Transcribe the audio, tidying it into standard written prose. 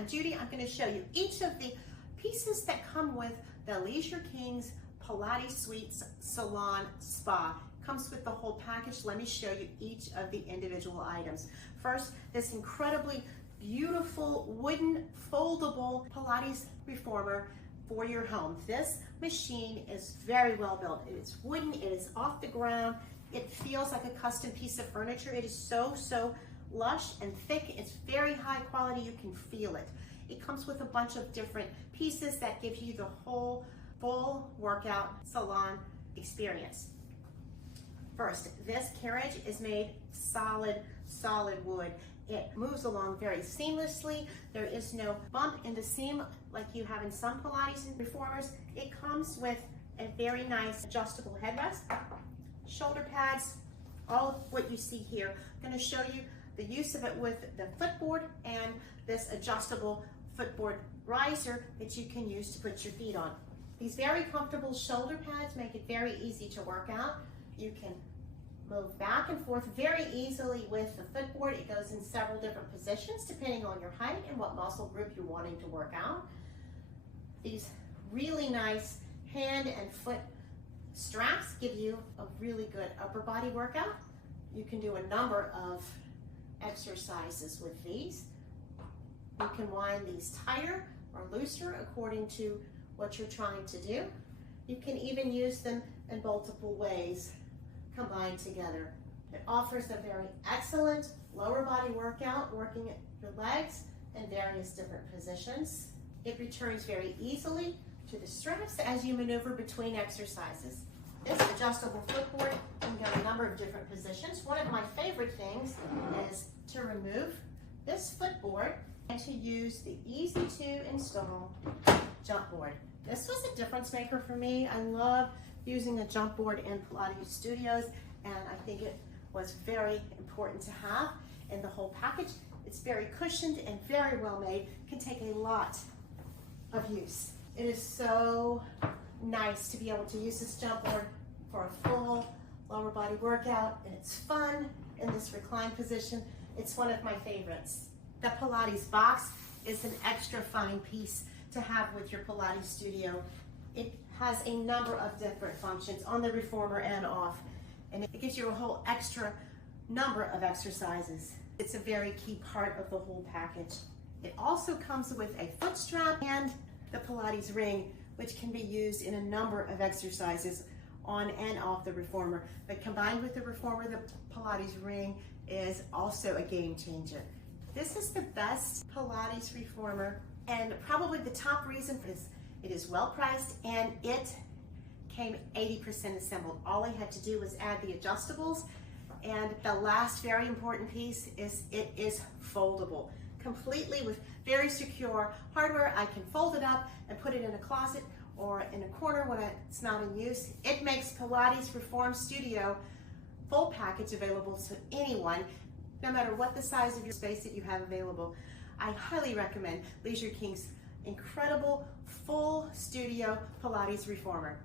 I'm Judy. I'm going to show you each of the pieces that come with the Leisure Kings Pilates Suites Salon Spa. Comes with the whole package. Let me show you each of the individual items. First, this incredibly beautiful wooden foldable Pilates reformer for your home. This machine is very well built. It is wooden, it is off the ground, it feels like a custom piece of furniture. It is so lush and thick. It's very high quality, you can feel it. It comes with a bunch of different pieces that give you the whole full workout salon experience. First, this carriage is made solid wood. It moves along very seamlessly. There is no bump in the seam like you have in some Pilates reformers. It comes with a very nice adjustable headrest, shoulder pads, all of what you see here. I'm going to show you the use of it with the footboard and this adjustable footboard riser that you can use to put your feet on. These very comfortable shoulder pads make it very easy to work out. You can move back and forth very easily with the footboard. It goes in several different positions depending on your height and what muscle group you're wanting to work out. These really nice hand and foot straps give you a really good upper body workout. You can do a number of exercises with these. You can wind these tighter or looser according to what you're trying to do. You can even use them in multiple ways combined together. It offers a very excellent lower body workout, working your legs in various different positions. It returns very easily to the straps as you maneuver between exercises. This adjustable footboard can go in a number of different positions. One of my favorite things is to remove this footboard and to use the easy to install jump board. This was a difference maker for me. I love using a jump board in Pilates studios, and I think it was very important to have in the whole package. It's very cushioned and very well made, can take a lot of use. It is so nice to be able to use this jump board for a full lower body workout, and it's fun in this reclined position. It's one of my favorites. The Pilates box is an extra fine piece to have with your Pilates studio. It has a number of different functions on the reformer and off, and it gives you a whole extra number of exercises. It's a very key part of the whole package. It also comes with a foot strap and the Pilates ring, which can be used in a number of exercises on and off the reformer. But combined with the reformer, the Pilates ring is also a game changer. This is the best Pilates reformer, and probably the top reason for this. It is well priced, and it came 80% assembled. All I had to do was add the adjustables, and the last very important piece is it is foldable. Completely with very secure hardware. I can fold it up and put it in a closet or in a corner when it's not in use. It makes Pilates Reform Studio full package available to anyone, no matter what the size of your space that you have available. I highly recommend Leisure Kings' incredible full studio Pilates reformer.